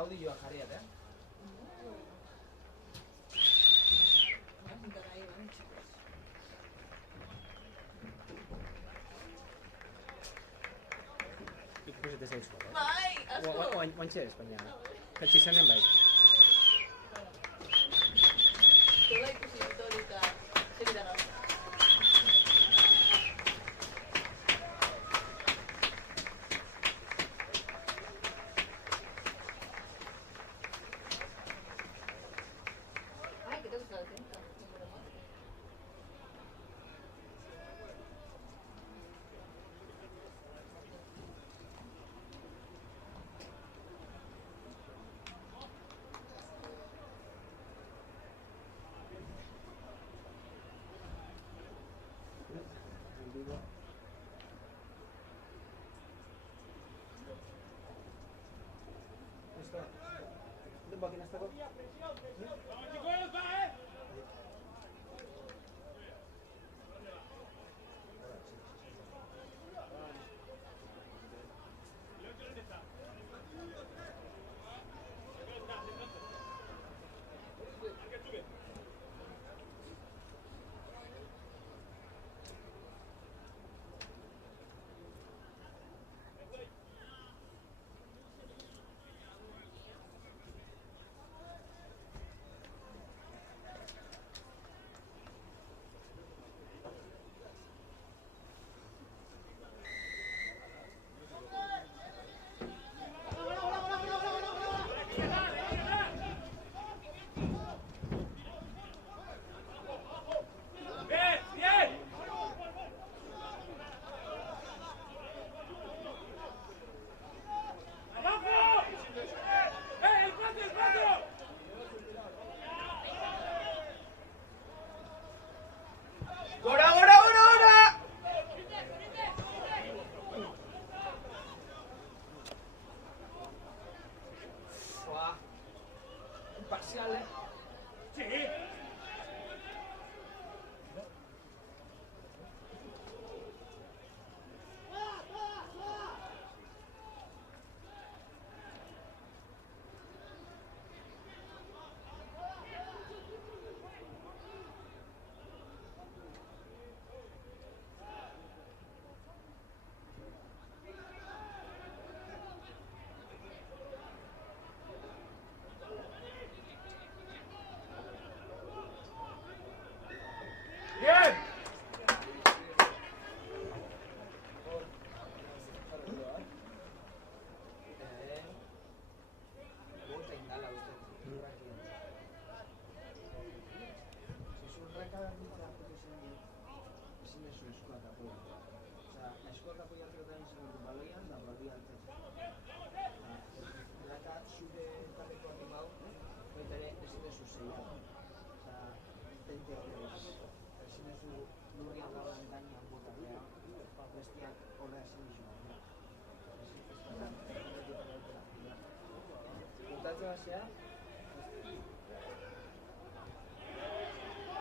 Audioa jarriat, Ikusete zaizko, Bai, asko! Oantxe ez, baina Jetsi zenen bai. Tola ikusi dut hori eta segida gaur. Ay, que te gusta la tinta.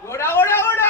Gora, gora, gora!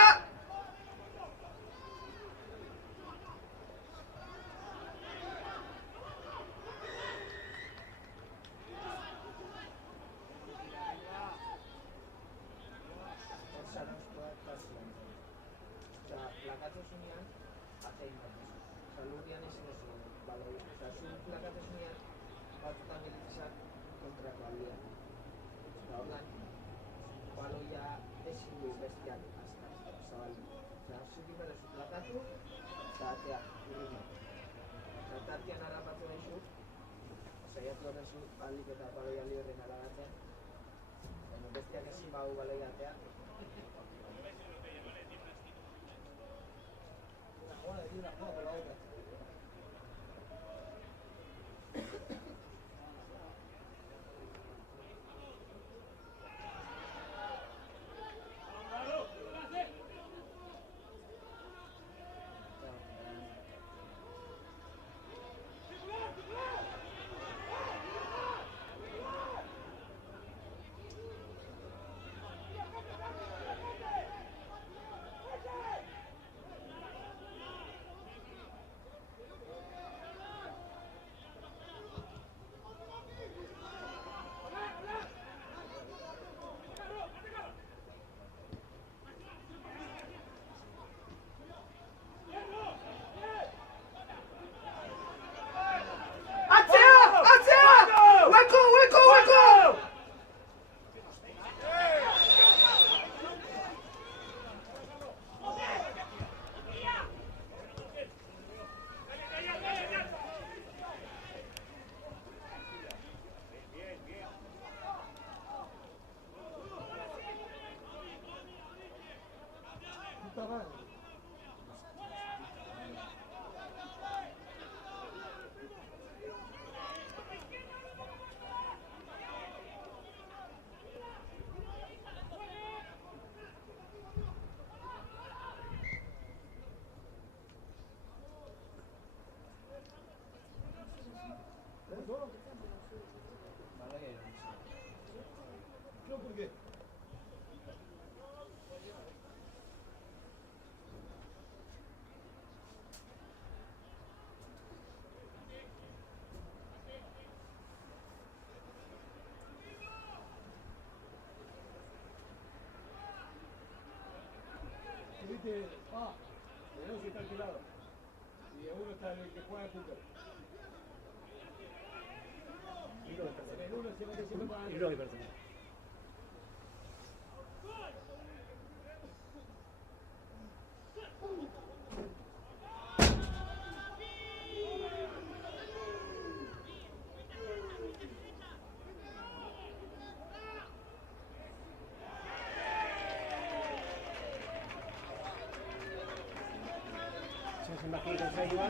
Pique. Viste, tenemos que estar alquilado. Y uno está el que juega al fútbol. En uno se mete siempre para Iroi bertan. Zenbaki saioa.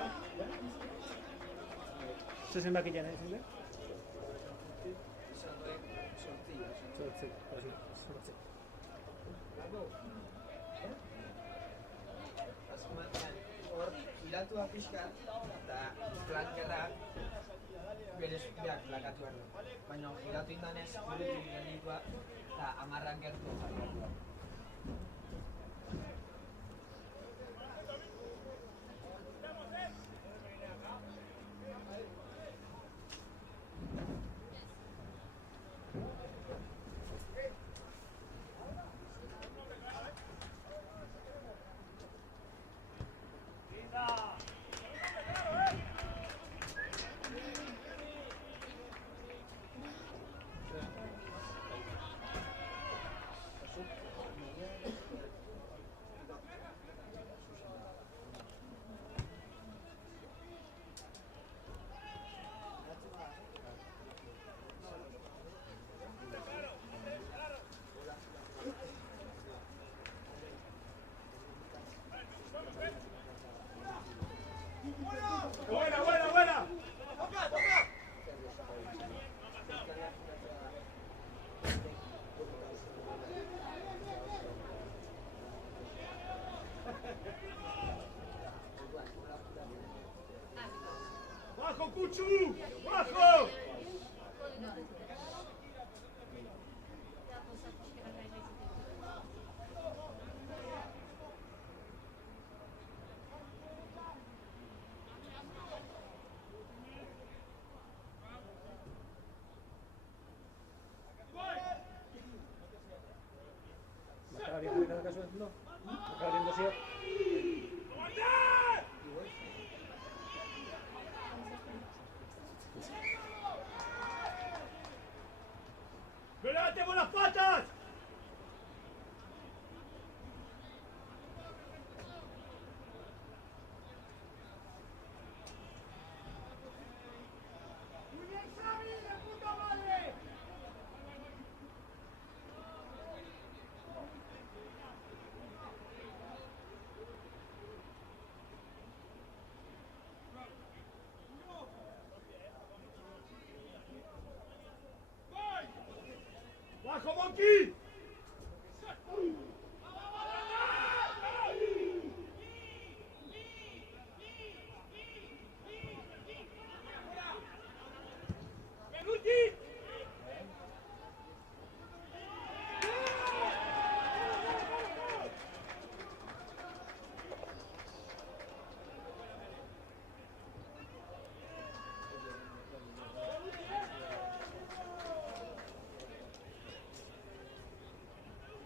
Ze zenbaki jana izan da? Zortzi. Azkenean, hor, hilatua pixka, eta flankerra bere eskubiak plakatu behar du. Baina hilatu indanez, burutu gelditua, eta amarran gertu jarri behar du. Buena. Bajo, Cuchu, bajo. Bakara bien cada caso no. Bakara bien dosio. ¡Velate con las patas! ¡Bajo, Monkey!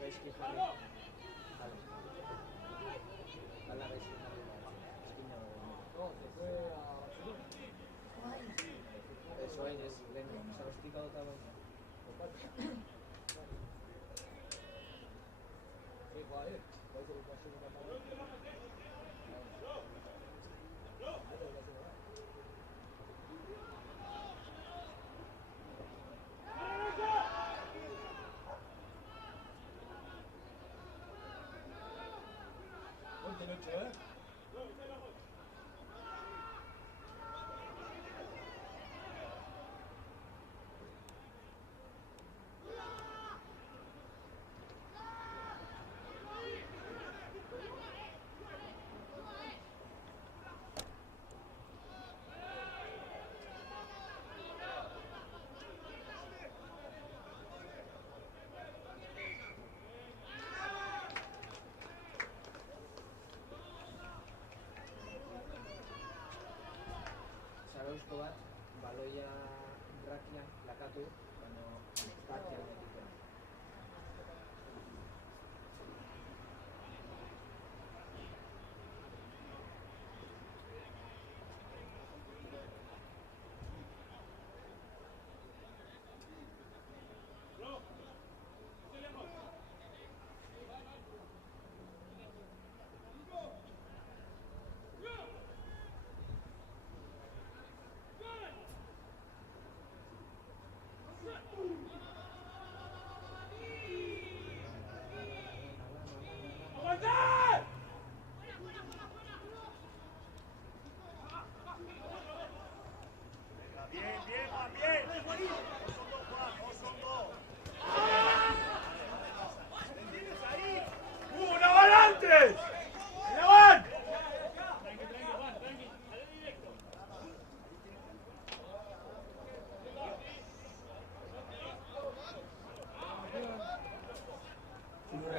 Gaizki jarri. Hala gaizki jarri. Eskina No, se fue a Barcelona. ez orain ez, lehen, sarostika dota baina. Sí, joder. Parece que pasó una mano. Ponte noche, ¿eh?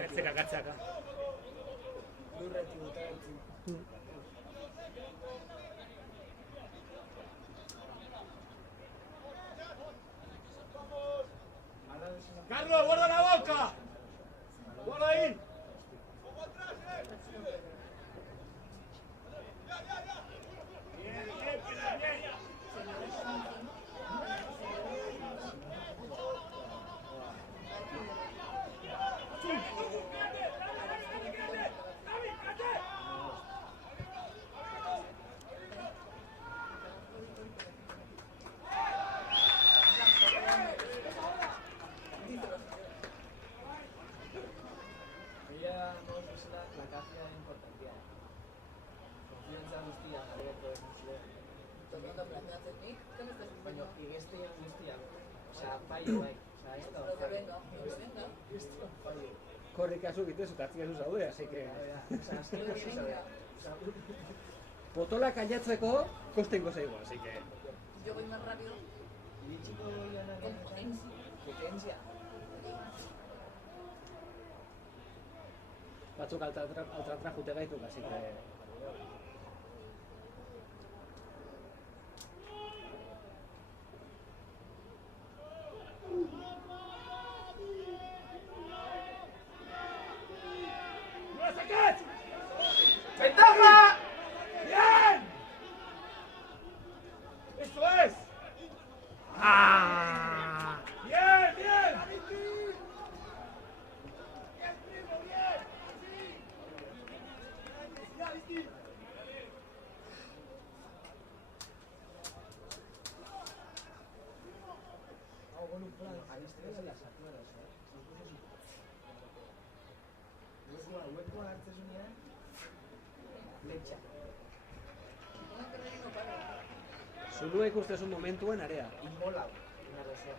Etzeka gatzaka. Lurretik dut erantzi. Carlos, guarda la boca. Guarda ahí. Bien, Pilar, bien. Veíamos bezala plakazia importantia. Konfiantza guztia jarriko ez duzue. Tomando plantatzen nik, ¿qué me estás Baina, diciendo? igestean guztia. Osea, bai. Osea, ez da. Lo que venga, lo que venga. Bai. Korrikazu egitez eta hartzikazu zaude, así que... Osea, azken hasi zaude. Osea, Potolak ainatzeko kostengo zaigu, así que... Yo voy más rápido. iritsiko joanak Con potencia. potentzia. Batzuk altratra jute gaituk, así que... ¡No la saques! ¡Ventaja! ¡Bien! ¡Eso es! ¡Ah! ¡Bien, bien! Hau con un plan, aristea zela sartu era oso, Huekoa hartzezunean, letxa. Una carrera y no paro. Zulua ikustezun momentuan area. Inbolau. Una dosia.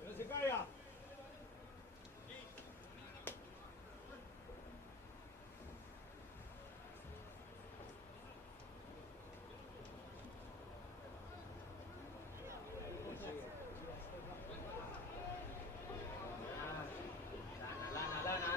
¡Que no se caiga! Lana.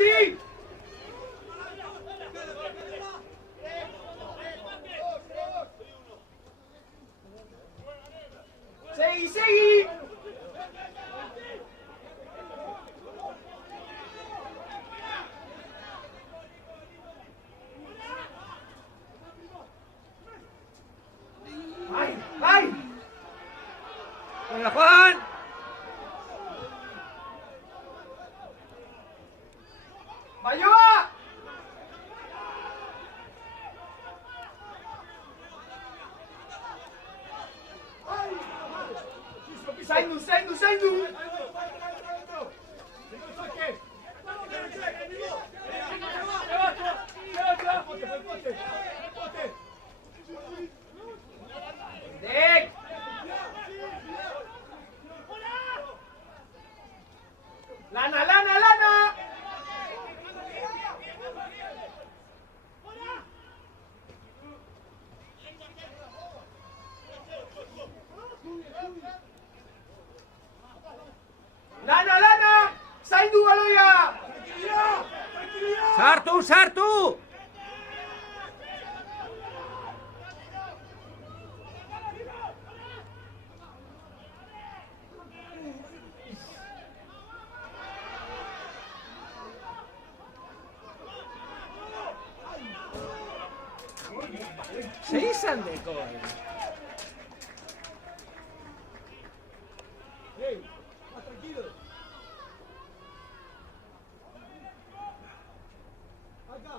Aristi! Segui, segui! ¡Ay! ¡Ay! ¡Venga, Juan! ¡Bayoa! Zaindu, zaindu, zaindu! Dek! Lana, lana, lana! Lana, lana! Zaindu baloia! ¡Sartu, sartu! Seis aldeko. ¡Hey! ¡Más tranquilo! ¡Acá!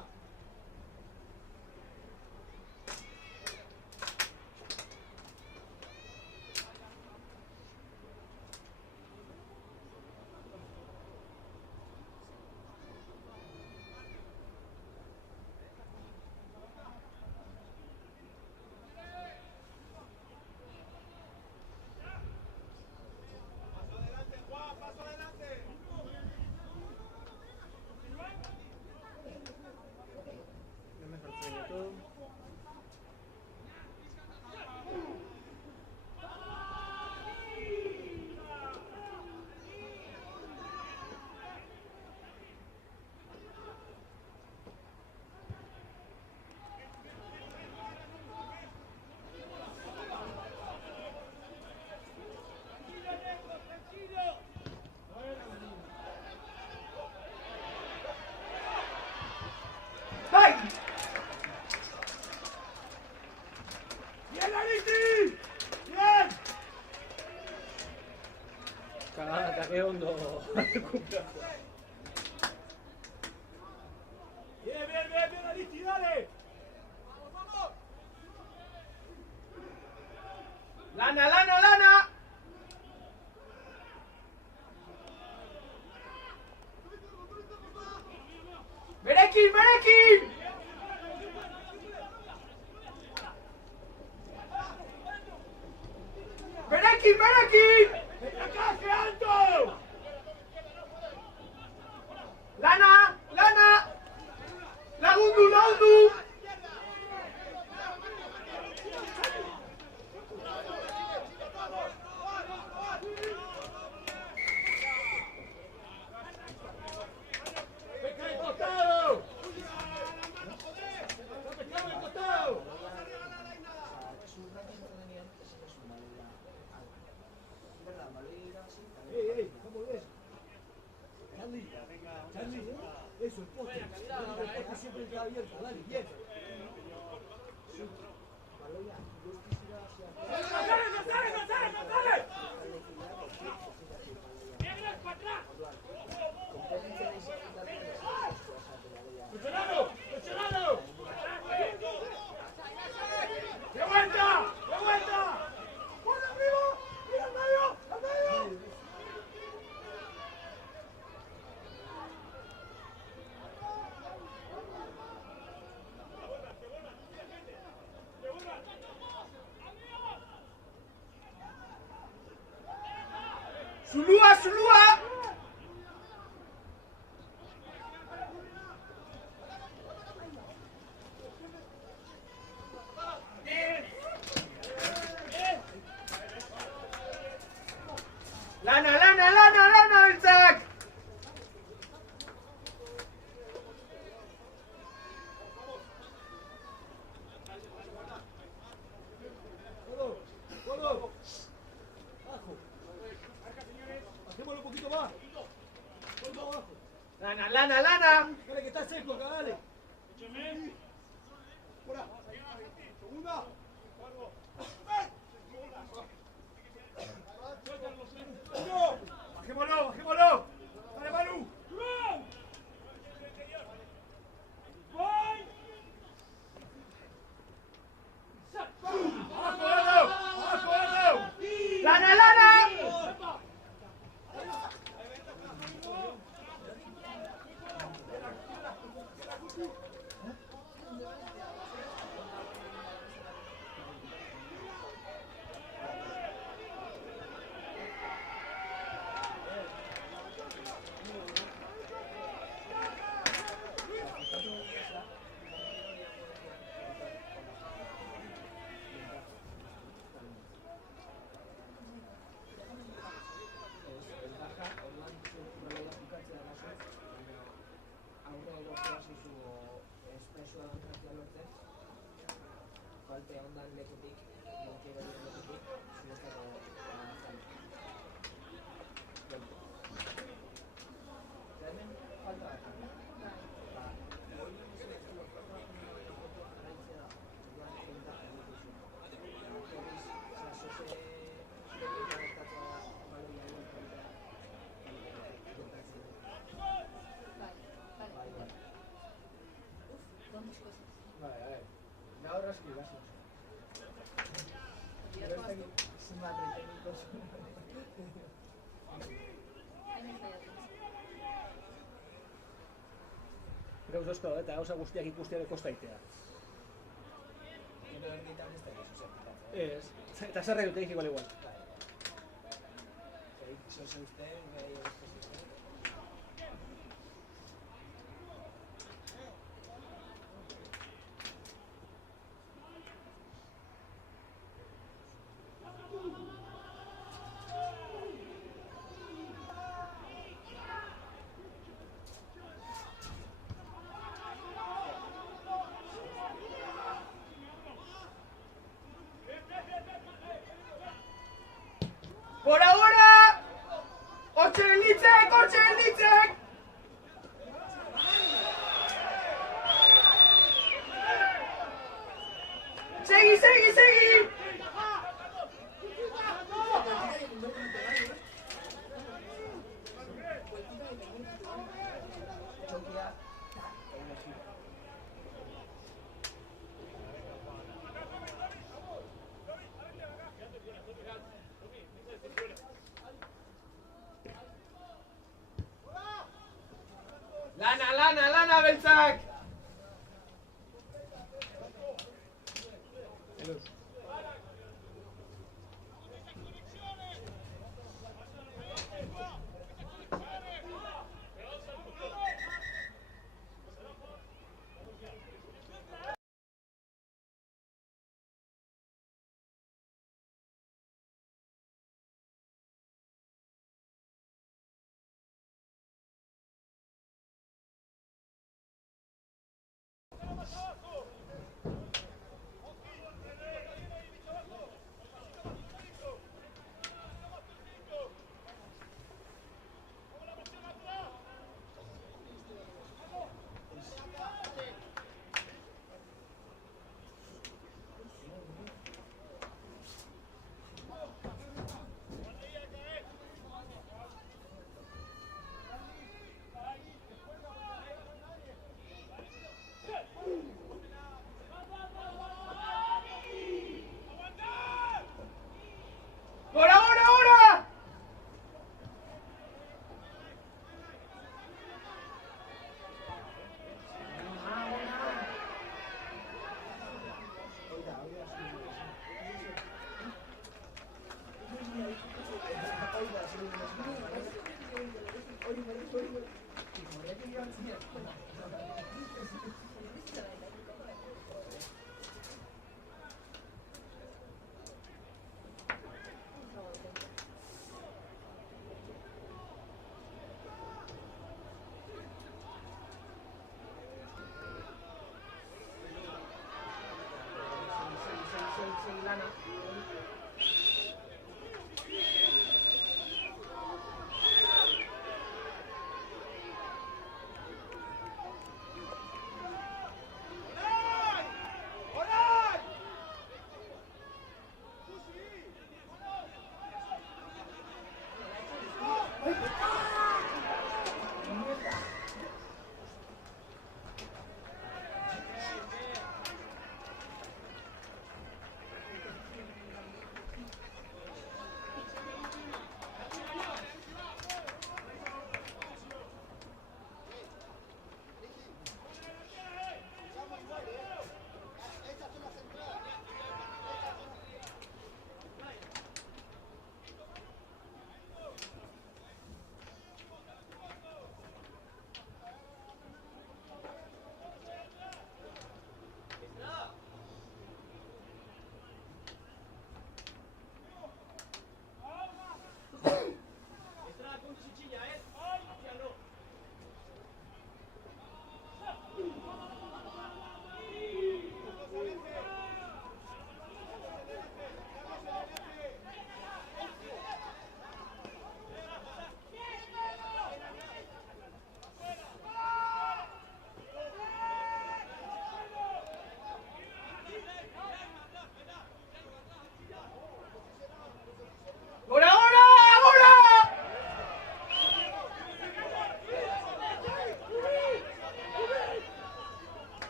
¡Ay! ¡Bien, Aristi! ¡Bien! Cagada, qué hondo. ¡Bien, bien, bien, bien, Aristi, dale! ¡Vamos, vamos! ¡Lana, lana, lana! ¡Berekin, berekin! ¡Berekin, berekin! ¡Acá, alto! ¡Lana, lana! ¡Lagundu, lagundu! ¡Pesca de costado! ¡No pescamos de costado! ¡Ey, vamos bien! Charlie, Charlie, eso, el poste. El poste siempre queda abierto, dale, bien. ¡Funcionado! ¡Funcionado! ¡De vuelta! ¡De vuelta! ¡Por arriba! ¡Mira al medio! ¡Al medio! ¡Zulúa, Zulúa! Lana, lana, lana, lana, Beltzak! va. Vuelvo abajo. Lana, lana, lana. Dale que está seco acá, dale. Fuera. Segunda. Bajémoslo, bajémoslo. Dale, Manu. ¡Abajo, Ardo! ¡Abajo, Ardo! ¡Lana, lana! Kalte ondan lekutik, montero lekutik, zuetako avanzan. Hemen falta bat. Hori zuetako jarraitzea, joan zinta egituzu. Horiz, sasose, gertatua baloia egin falta. Gaur asko ikasi. Zenbat teknikos. Gauza asko, eta gauza guztiak ikustea bekostaitea. Gero erditan ez da zuzen. Ez, eta zerra dut egin igual. Zoze uste, gai Por ahora! Hortxe gelditzek! Hortxe gelditzek! Segi, segi, segi! Lana, lana, lana beltzak! Lana.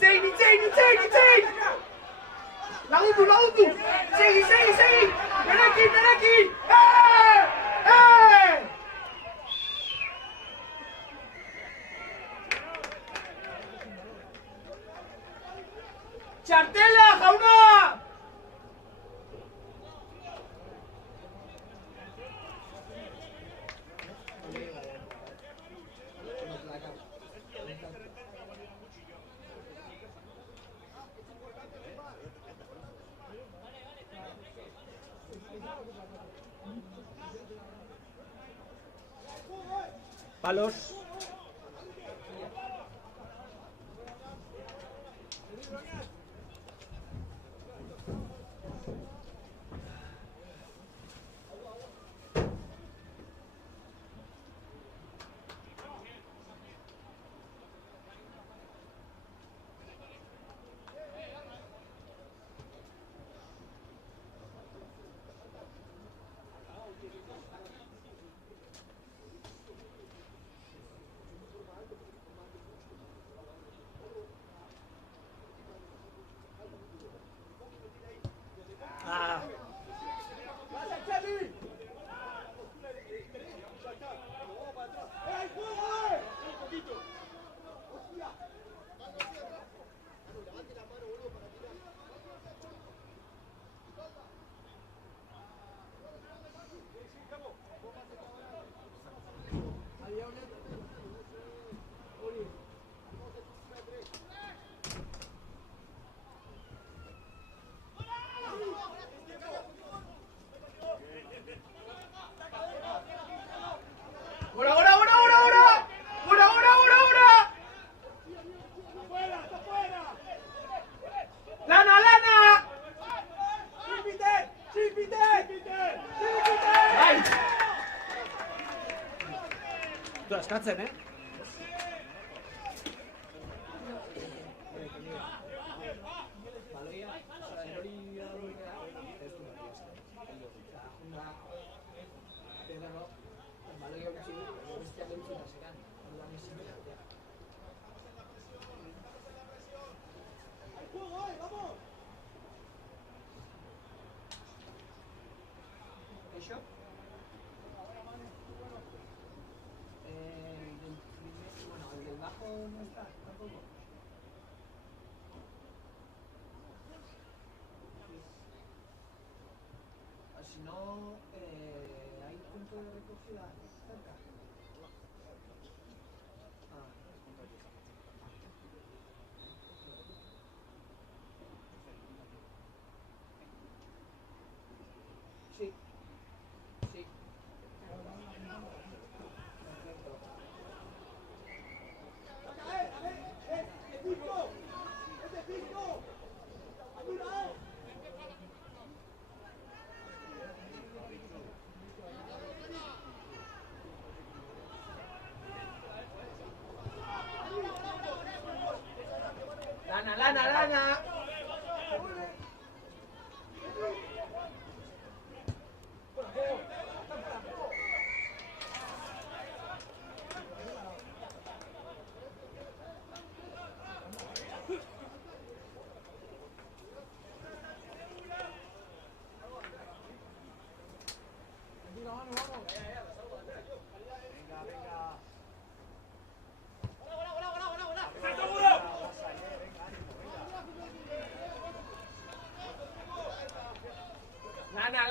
Itzein! Lagundu! Segi! Berekin! Txartela, jauna! Palos. Du askatzen, No está, tampoco. Si no, hay punto de recogida cerca. Sí.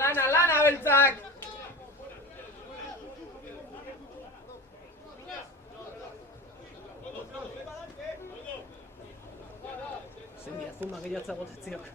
Lana. Lana, beltzak! Zein diazuma gehiatza gotetziok.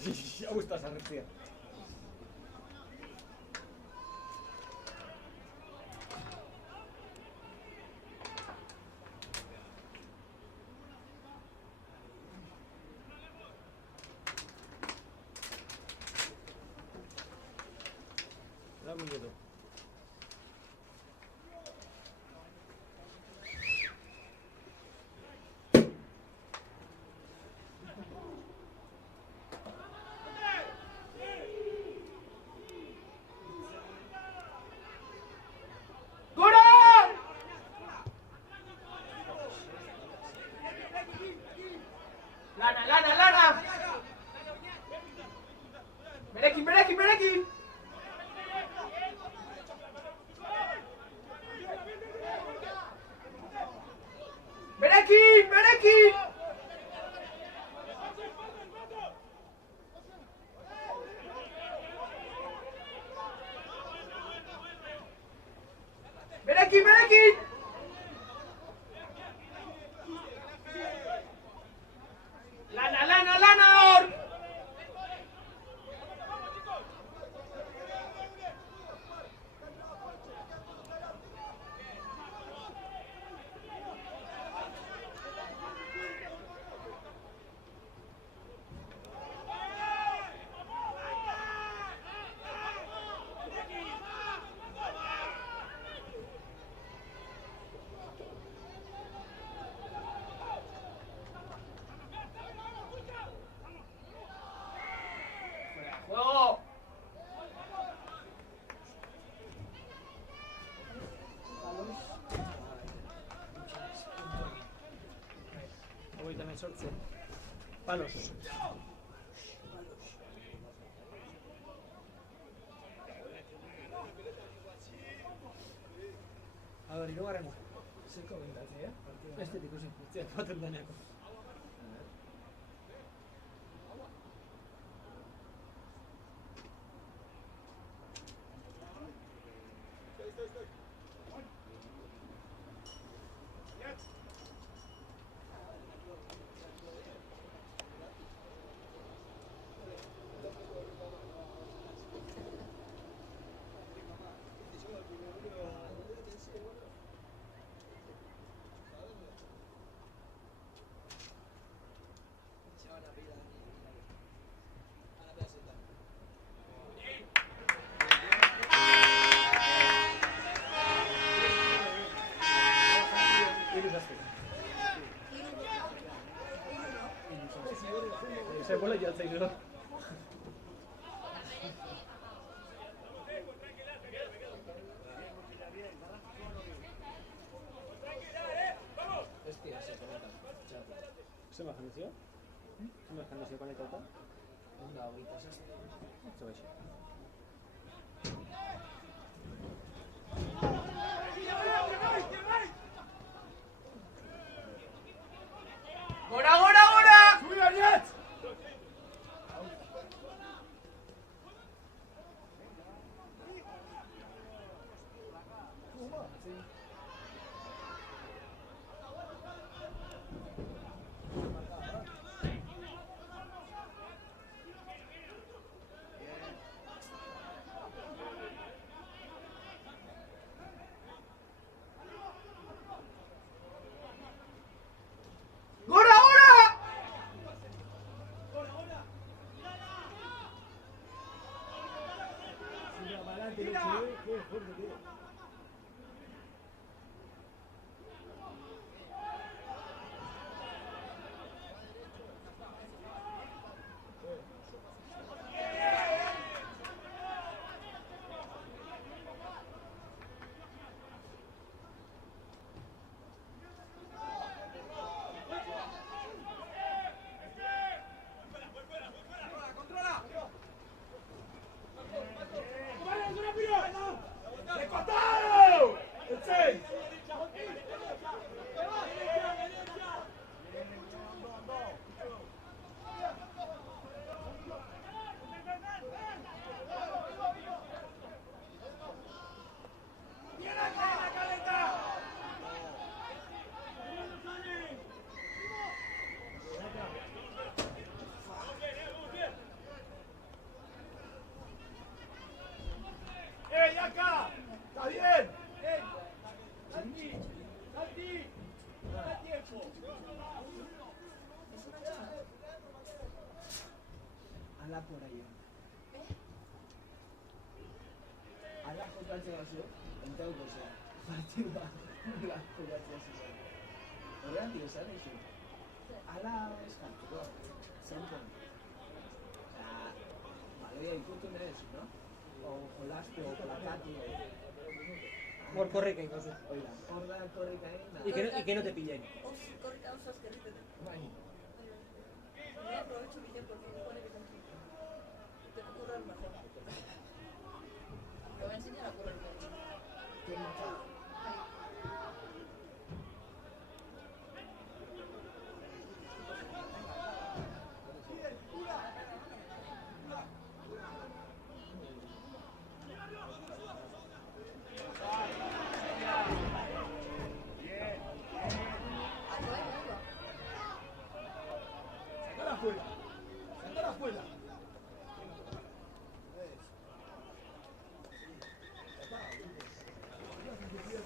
Hau ez da zarretzia. Da miedo. Lana! Berekin! Berekin! Lana hor! ¡Juego! Hogeita hemezortzi. Palos. A ver, hirugarrena. Zeko bendatzea, partida. Estetik ikusi. Zia, baten daneako. Se vuelve ya el seguidor. Se me agenció? Se me agenció con el total? Onda, hogeita zazpi. Eso es. ¡Gora! ¡Subida, Nietzsche! eso, entrauko zen. Partida, blanko batzea zizan. Horrean dio zen, eso. Ala eskantuko, zentzen. Baloia ikutu nahi ez, no? O jolaste, o plakatu, Por korrika ikozu. Oiga, hor da korrika egin, Y que no te pillen. Korrika oso askerriten. Bai. Ni aprovecho mi tiempo, porque pone que son chicos. Te va a currar mejor. Te voy a enseñar a correr mejor. Que machado. Sacar afuera. Sacar afuera. Eso. Ya está,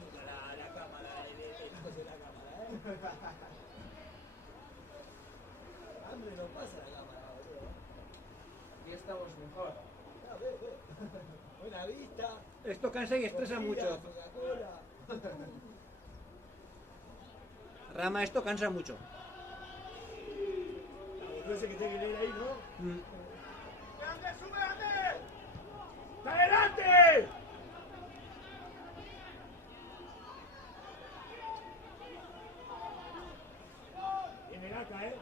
nunca la cámara, el coso de la cámara, ¿eh? Hambre no pasa la cámara, boludo. Aquí estamos mejor. Ah, ve. Buena vista. Esto cansa y estresa mucho. Coca-Cola. Rama, esto cansa mucho. La boludez que tiene que ir ahí, ¿no? ¡Está adelante! Viene Gaca, ¿eh?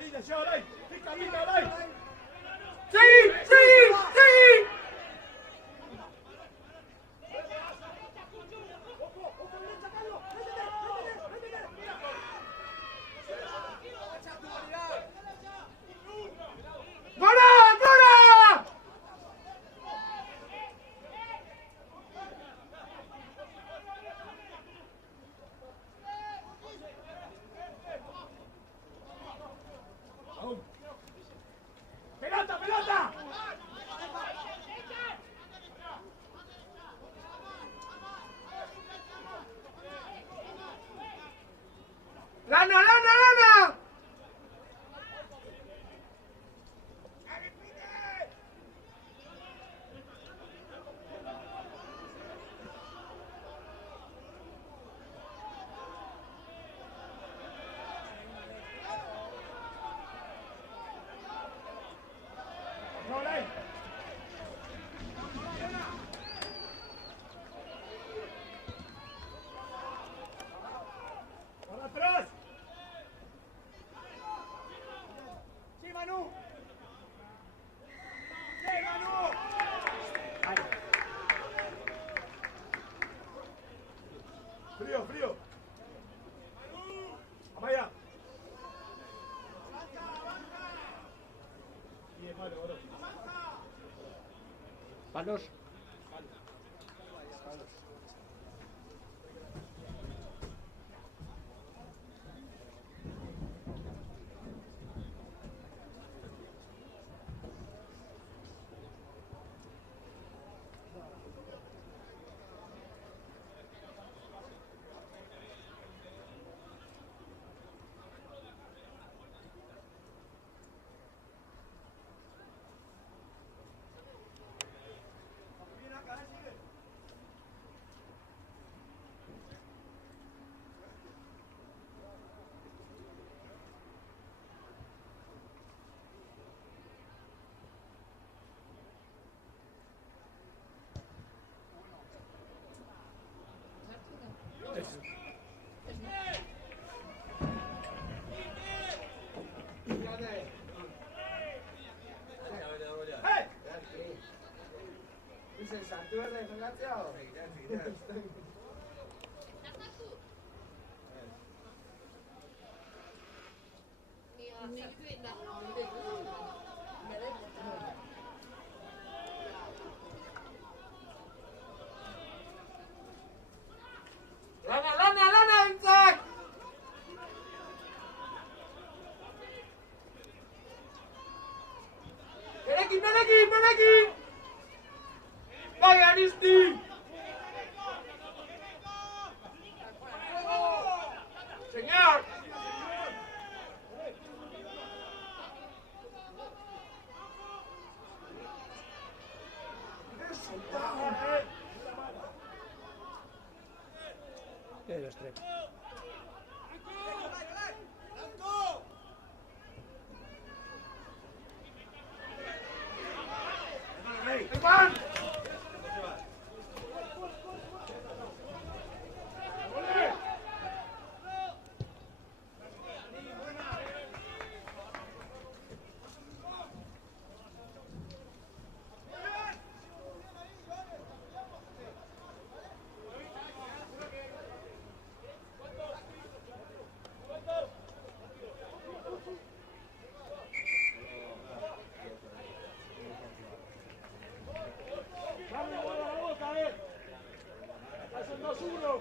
Linda, lleva ahí. ¡Sí, camina, ahí! ¡Sí! ¡Sí! ¡Sí! ¡Gora! ¡Gora! ¡Pelota, pelota! ¡Lana, lana, lana! ¡No, ahí! ¡Para atrás! ¡Sí, Manu! ¡Sí, Manu! Frío, frío. Amaya. Y es malo, bro. Palos. ¡Lana, lana, lana, Isaac! ¡Ven aquí, ven aquí, ven aquí! ¡Vaya, Nisti! ¡Señor! ¡Qué desastre! ¡Hermano! ¡Dale la bola, a ver! ¡Acá son 2-1!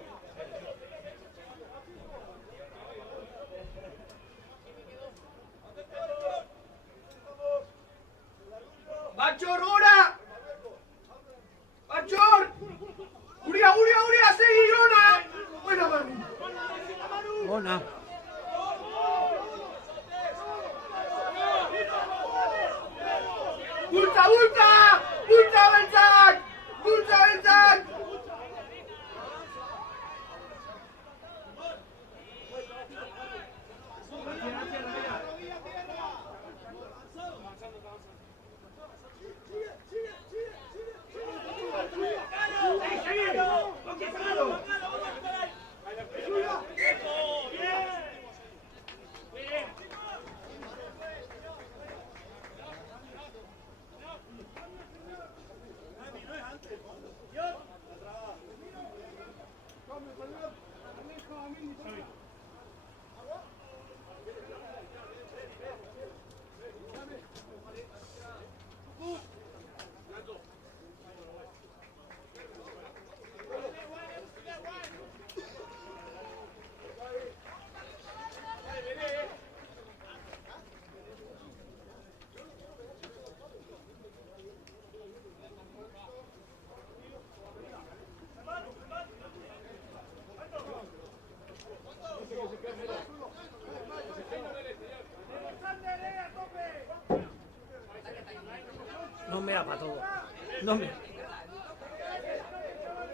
Non.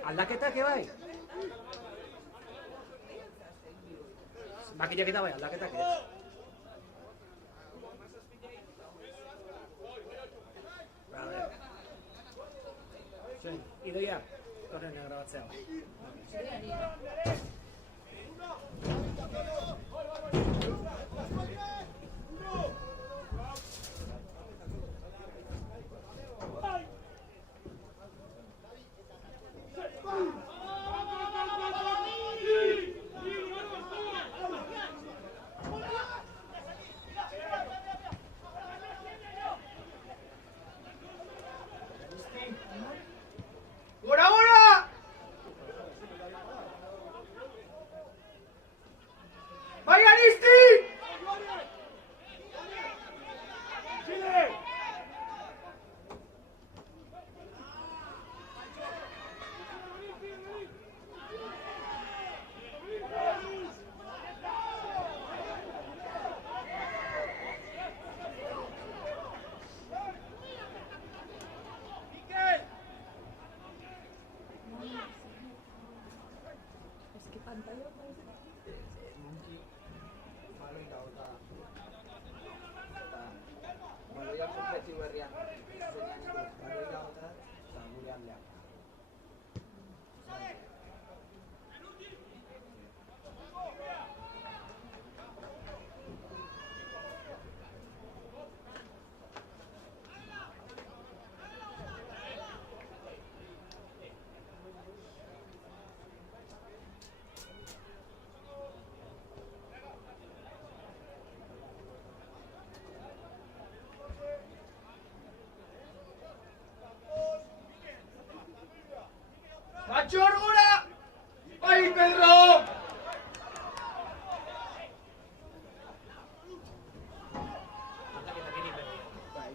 Aldaketak bai? Makinak eta bai, aldaketak ez. Zein, idoia, horren grabatzea. ¡Gora, gora! ¡Vai, Aristi! Es que pantalla parece. Munki malo irauta. Eta baloia objektibo herrian zenean iko malo irauta eta gure aldean. ¡Machor, gora! ¡Vai, Pedro! Aldaketak egin berri. Bai.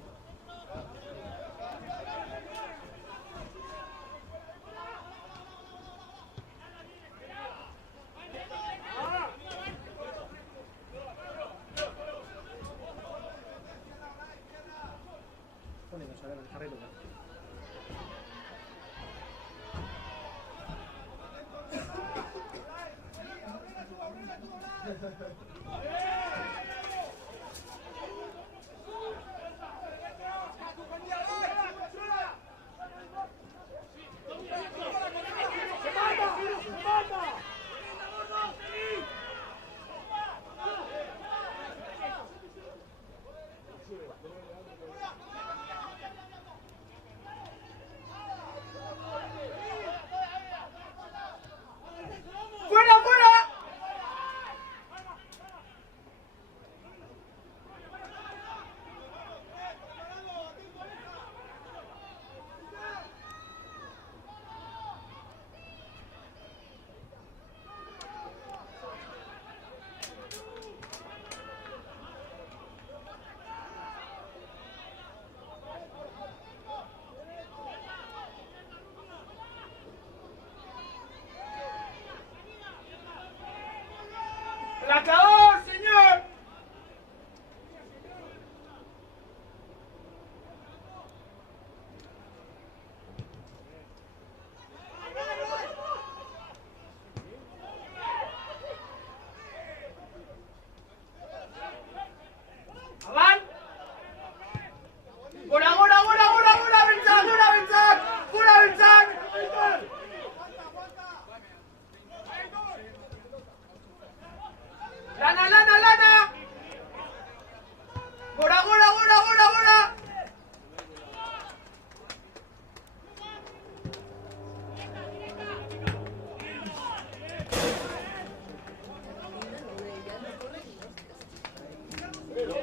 Honek, jarraitu da. ¡Fuera, fuera! ¡Placador, señor! ¡Avan! ¡Gora, gora, gora, gora, gora, Beltzak, gora, Beltzak! ¡Gora, Beltzak! ¡Lana, lana, lana! ¡Gora, gora, gora, gora, gora!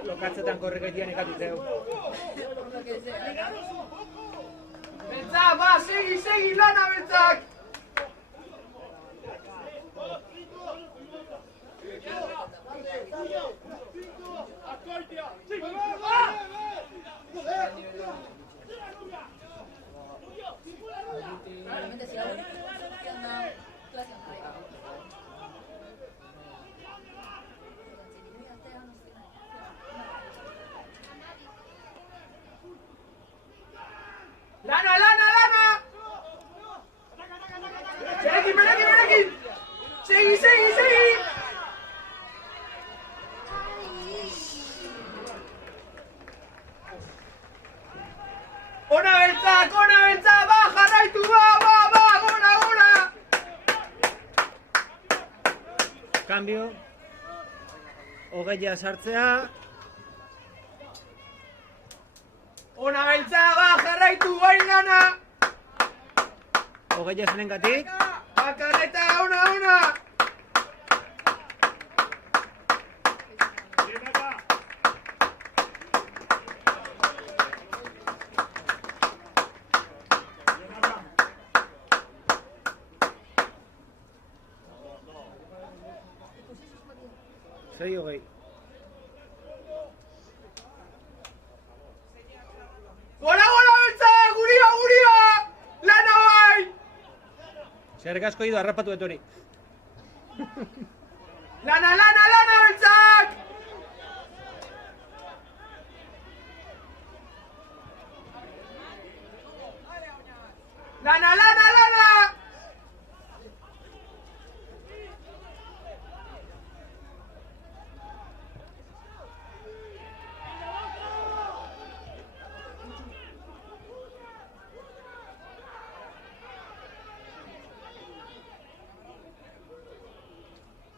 Lokatzetan korreketian ikatuteu. Por lo que sea. Beltzak, va, segi, segi, lana, Beltzak! Probablemente si ahora que anda clase anda ahí. ¡Lana, lana, Segi, segi, segi! Ona beltzak, ba, jarraitu, ba, gora! Cambio. Hogeia sartzea. Ona beltzak, ba, jarraitu, bain lana! Hogeia zenengatik. Bakarreta, ona! Sei hogei. Gora beltzak, guria! Lana bai! Zer asko ido harrapatu etori. Lana beltzak! Lana!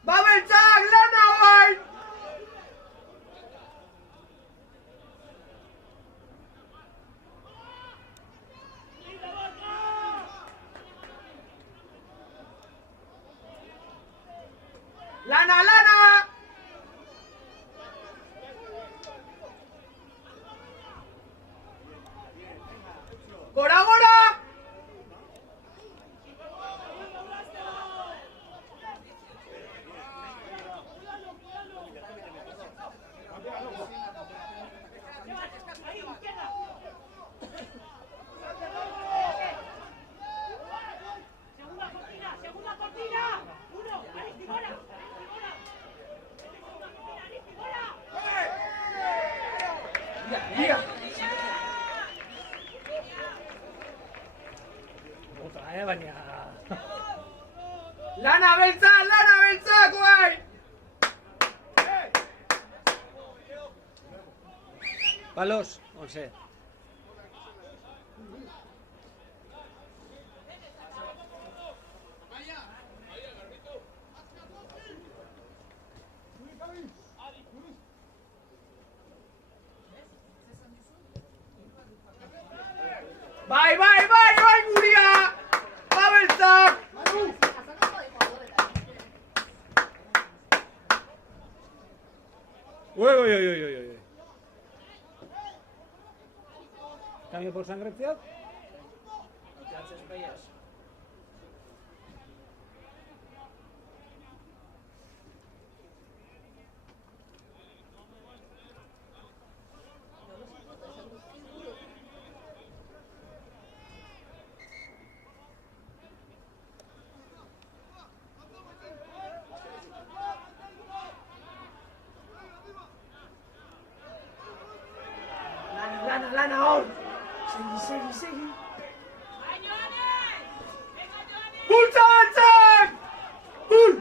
Babeltzak, lana bai! Lana! Gora! Mira! Bota, baina... Lana beltzak, bai! Palos, 11. Bai, guria! Babeltzak! Uy. Cambio por Sangretziak. Lana hor! Segi. Bultza beltzak! Bul!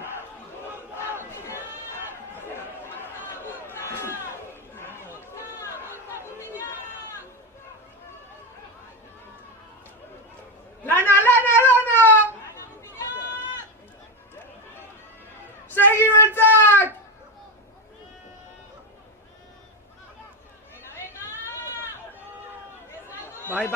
Lana! Segi beltzak! Bai!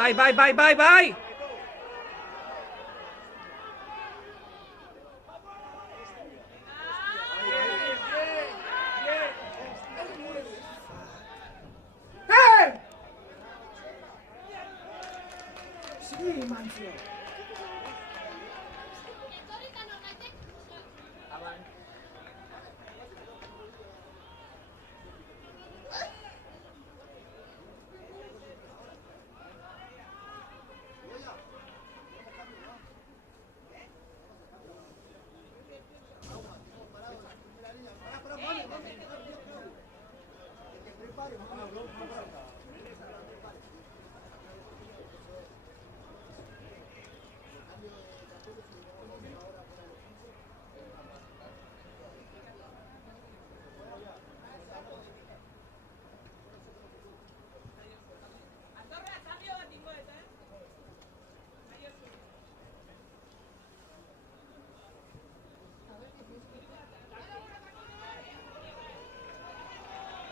Hey! Segi, Manfio.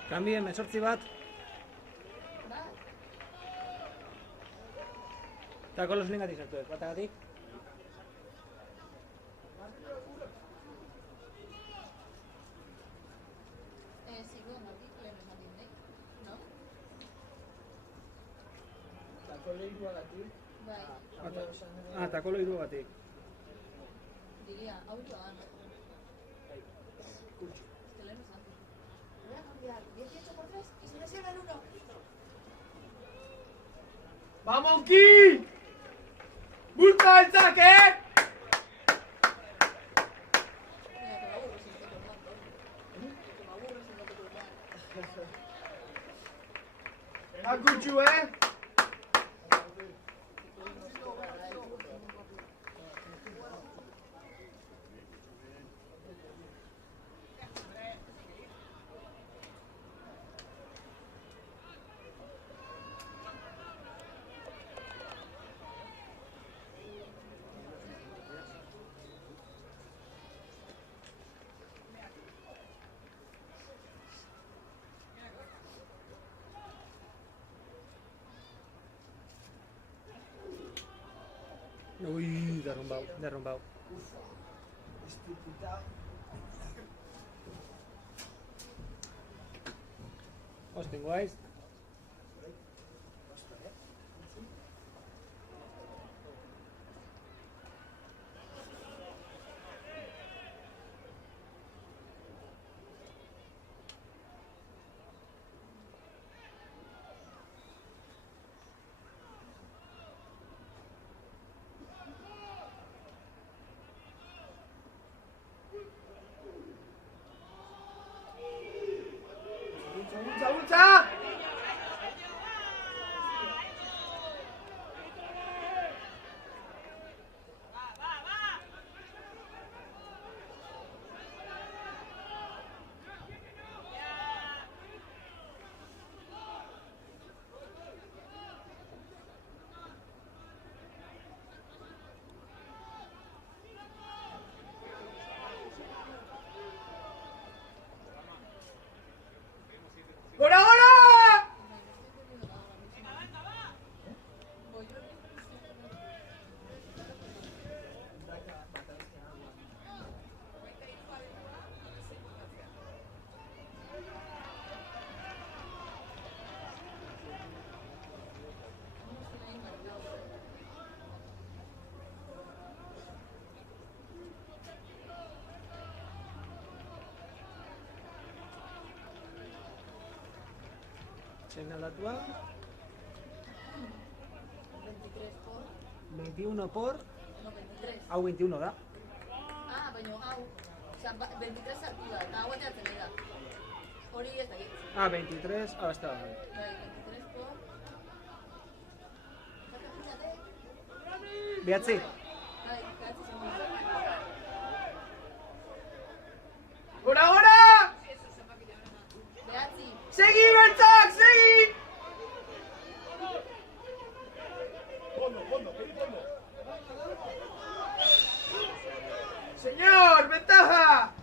Kanbien, 18 bat. Bai. Eta kolos ningatik sartu ez, batagatik. Sigo, Martín, lehen esan dindik, no? Eta koleiruagatik. Bai. Eta kolo irugatik. Diría, hau iru da, no? Kutxu. Es que lehen esan dindik. Voy a cambiar 18 por 3 y se me sirve el 1. Vamos, Ki! ¡Bulta el saque! Mira, que me aburro sin te colgar, ¿no? Que me aburro sin no te colgar. A Cuchu, Ui, derrumbau. Estiputado. Hostin, guaiz. ¡Bulta! ¡Por ahora! Voy yo. Txen aldatua. 23 por... 21 por... No, 23. Hau 21 da. Ah, baina hau. Osa, 23 sartu da, eta hau ateatzen da. Hori ez da gitz. Ah, 23, ah, basta. Bai, 23 por... Zaka pintate? Behatzi. Bai, behatzi zen. ¡Por ahora! Behatzi. ¡Seguí, Bertak! ¡Seguí! ¡Señor! ¡Ventaja!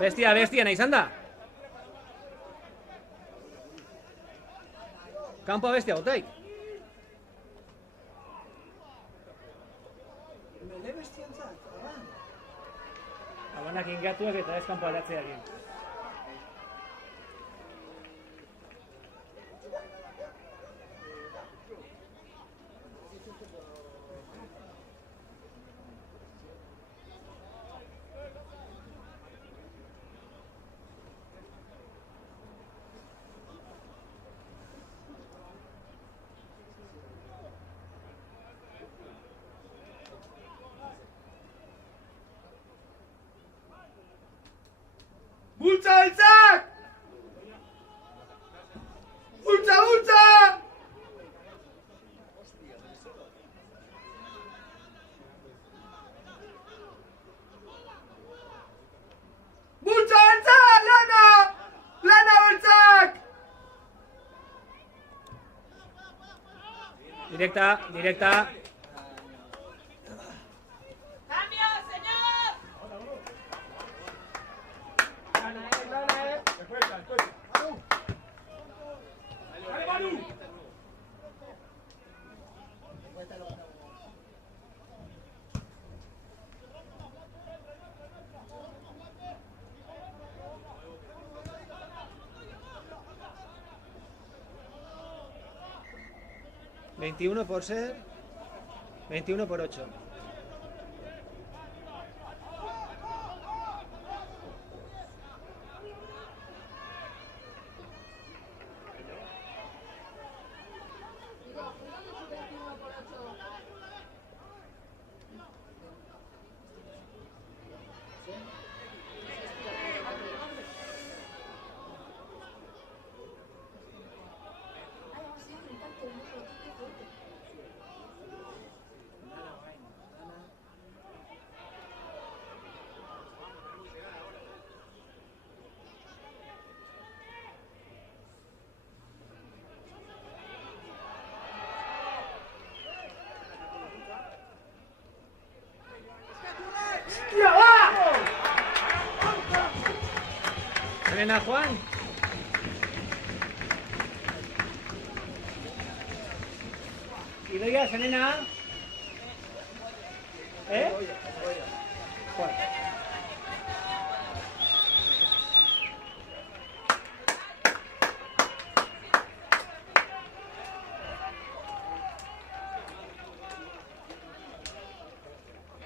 Bestia, nahi izan da. Kanpoa bestia botaik. Mele bestiantzat, aban. Abanak ingatuak eta ez kanpoa aratzeakin. ¡Bulta, Bertak! ¡Bulta, bulta! ¡Bulta! Directa, directa. ¡Cambio, señor! Lana, ¡Vale, Manu! ¿21 por ser? 21 por 8. ¡Hostia, va! Serena, Juan. Idoia, Serena. Juan.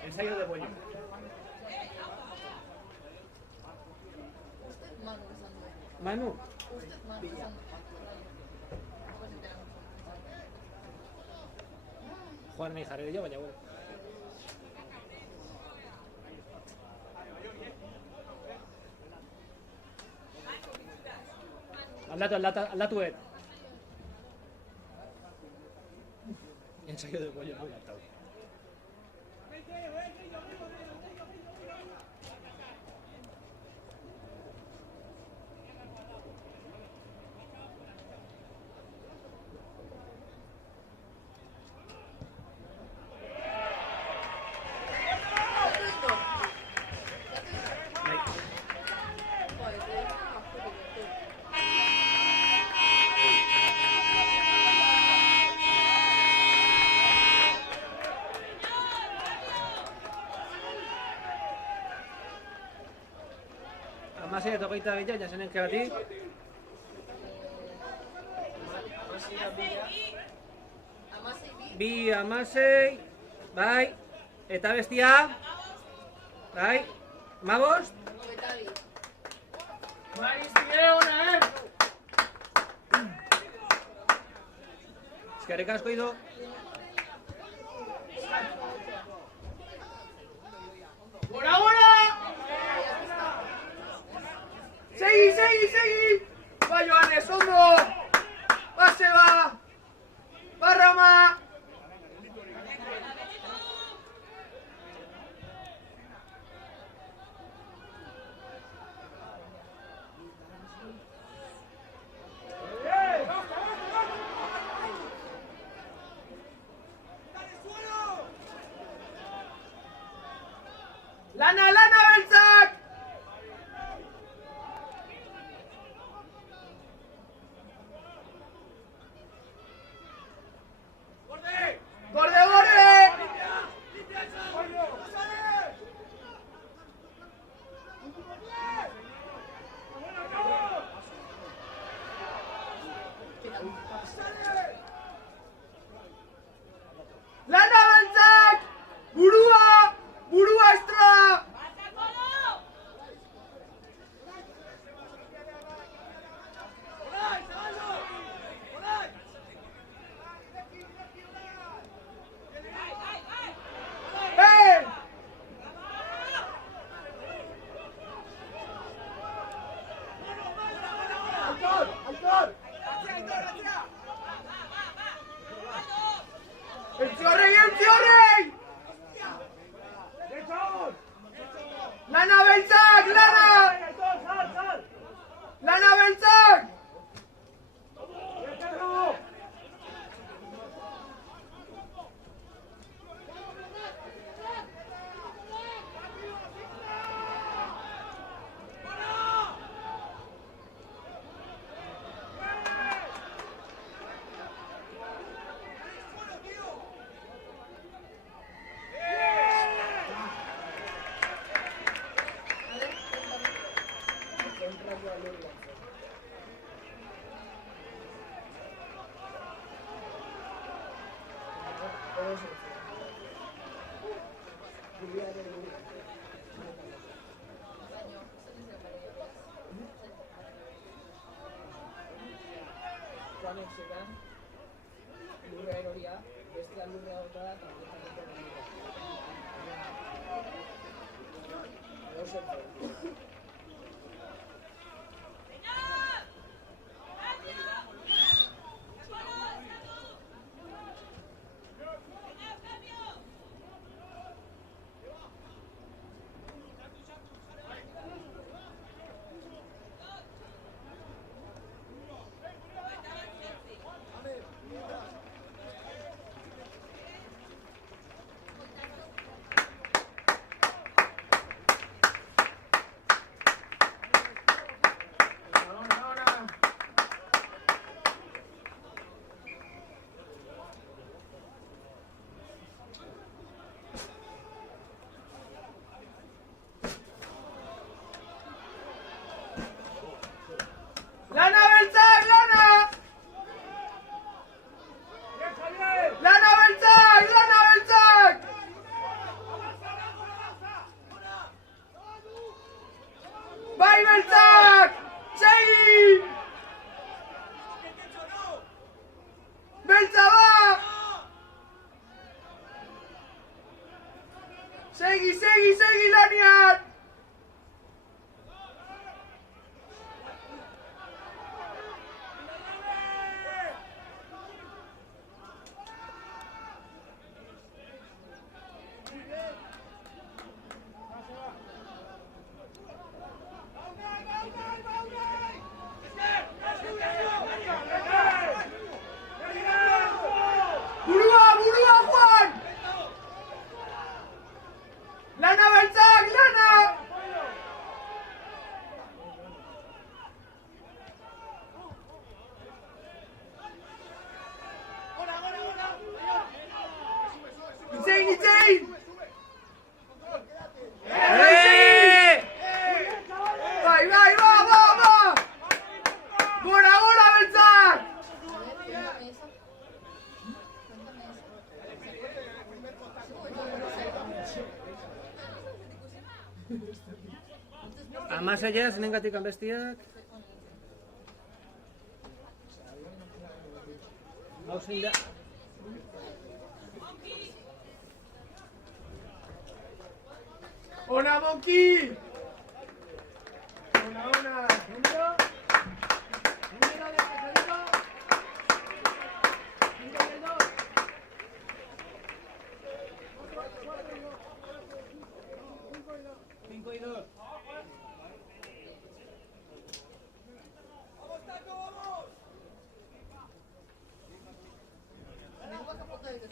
Ensayo de bollo. Manu. Juan mi jarri baina bueno. Aldatu et. Ensayo de pollo, no, aldatu. Amasei eta hogeita bila, jasenen kegatik. Bi, amasei, bai, eta bestia, bai, mabost. Eskerrik asko ido. ¡Bora, bora! ¡Segui, segui, segui! ¡Va Joanes, ondo! ¡Va Seba! ¡Va Rama! ¡Lana, lana, beltzak! ¡Gorde, gorde! ¡Lana, beltzak! ¡Burua! ¡Burua, estra! Joan etxetan, lurra eroria, bestia lurra bota da, eta horretan lurra. Lana beltzak, lana! Lana beltzak, lana beltzak! Bai beltzak! Segi! Beltza ba! Segi lanian! Burua, Juan! Lana beltzak, lana! Itzein! Bai, ba! Gora, beltzak! Amasaia, zenengatik bestiak. Hau zein da. Ona, Monki! Ona.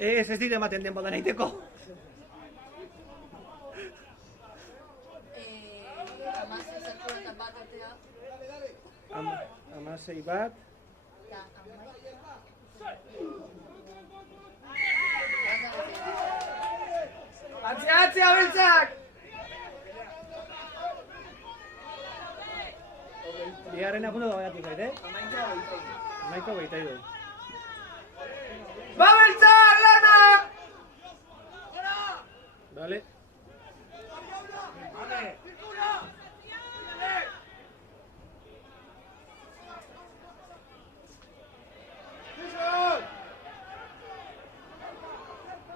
Ez dit ematen den bodan egiteko. Amasei bat. Atzea beltzak! Bigarren apuntu da baiatik zait, Amaiko behitai du. Ba beltzak, lana! Vale.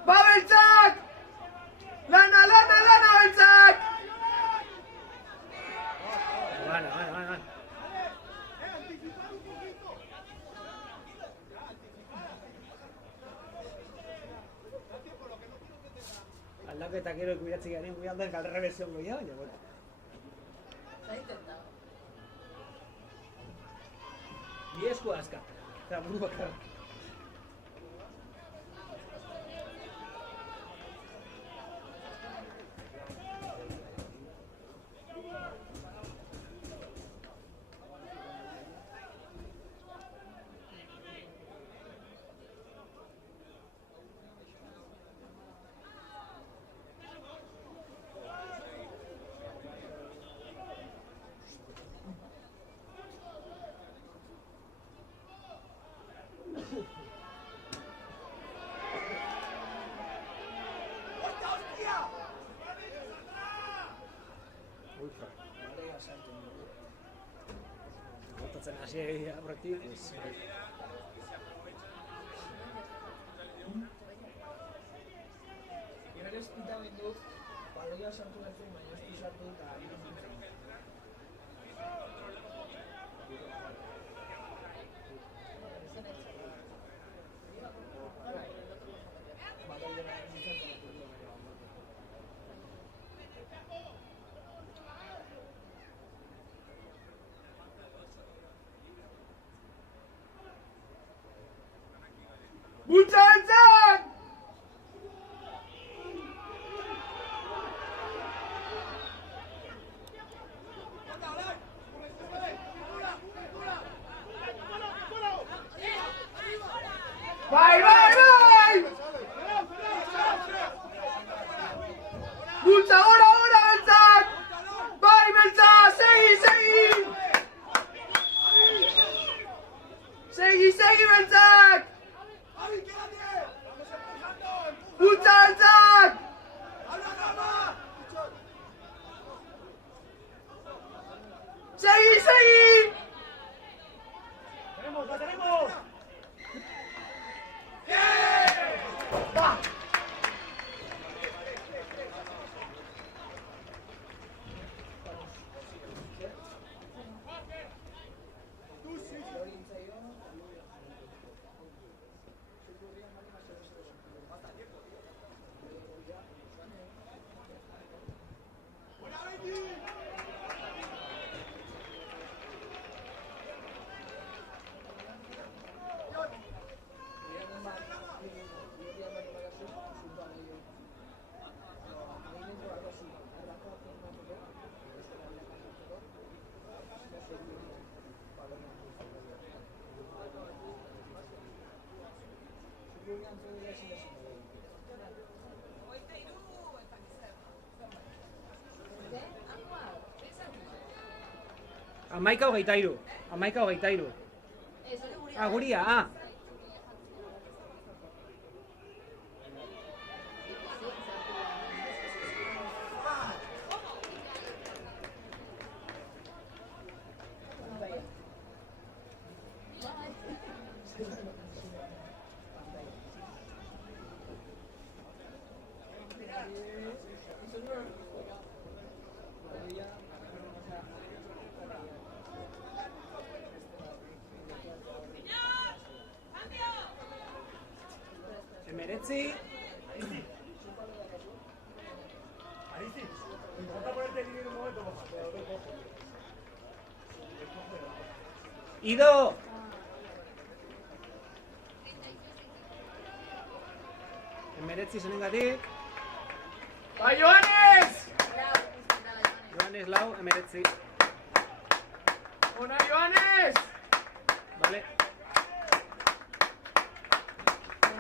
Ba beltzak! Lana beltzak! Gana. Aldaketa gero ikuiratzi garen guialdan kalderra bezion goia, baina bueno. Bi esku azka. Eta buru bakar. Ultra. Barea sartzen dugu. Botatzen hasi aurretik, pues... Berez pitamendu, baloia sartu behar zuen, baina ez du sartu eta hiru nintzen. Bultzantzan! Bai, bai, bai! Bultza, ora, ora, beltzak! Bai, beltza, segi, segi! Segi, segi, beltzak! Bultza, beltzak! Segi, segi! ¡Tenemos, la tenemos! Va! Amaika hogeita hiru. Amaika hogeita hiru. Ah, guria, ah. Emeretzi. Ido. Emeretzi zenengatik. Bai, Joanes! Joanes lau, emeretzi. Ona, Joanes! Vale.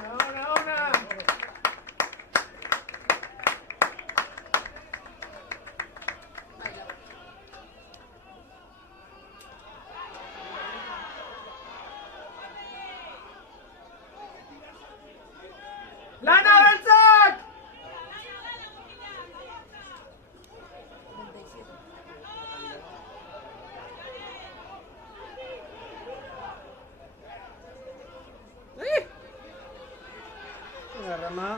Ona, ona! Lana beltzak! Una rama.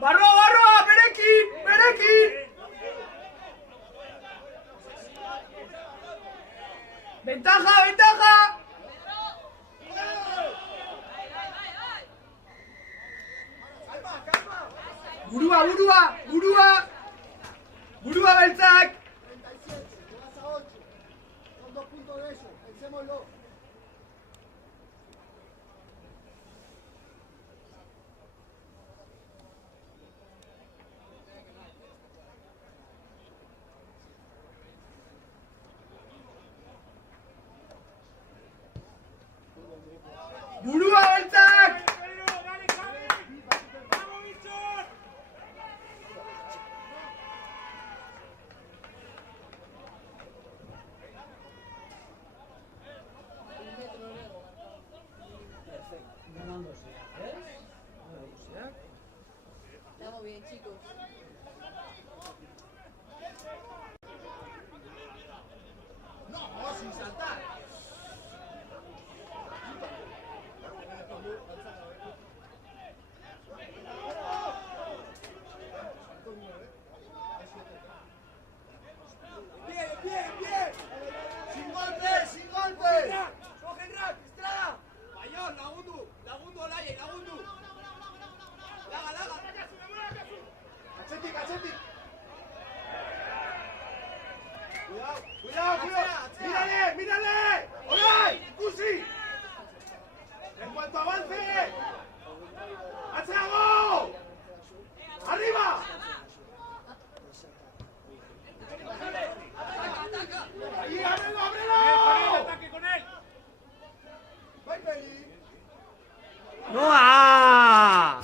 Barroa, barroa, berekin, berekin! Ventaja, ventaja! Burua, burua, burua! Burua beltzak! 37, te vas a 8. Son 2 puntos de ellos, pensémoslo. Cuidado, cuidado. Mírale, mírale. Orai, ikusi. En cuanto avance. ¡Achago! ¡Arriba! ¡Ahí, ábrelo, ábrelo! ¡Ataque con él! Bai, Peli. ¡Noa!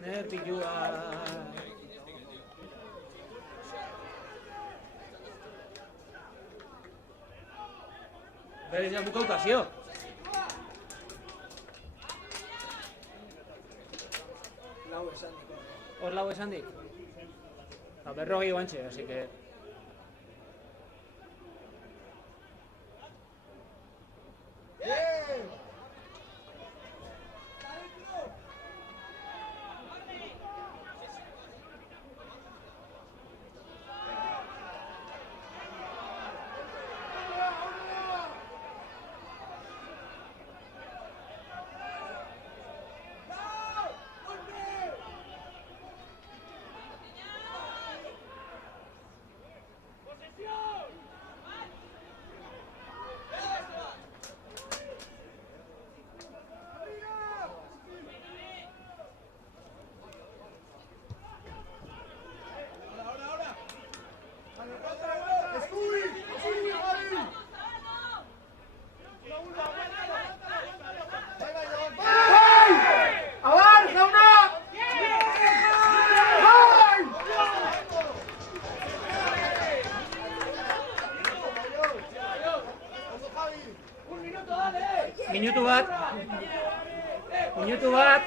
Nerpilua. Berez ja bukauta zio. Lau esan diko. Hor lau esan dik. Berrogei guantxe, así que... Bien! Minutu bat. Minutu bat.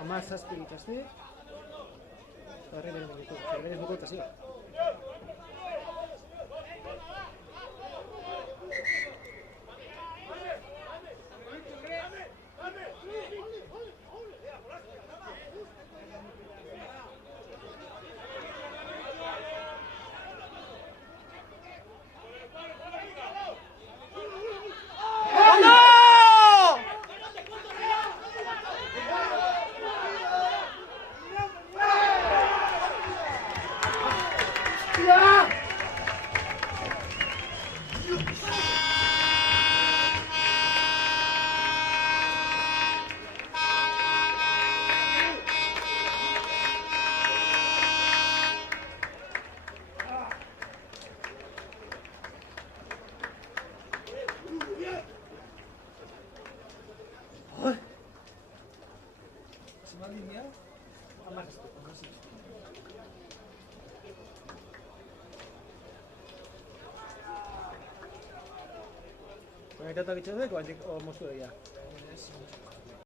Ama zazpi ikastik. Horri bere minutu. Berez bukauta zio. Baina itatu egitzen dut, o moztu egia. Ez,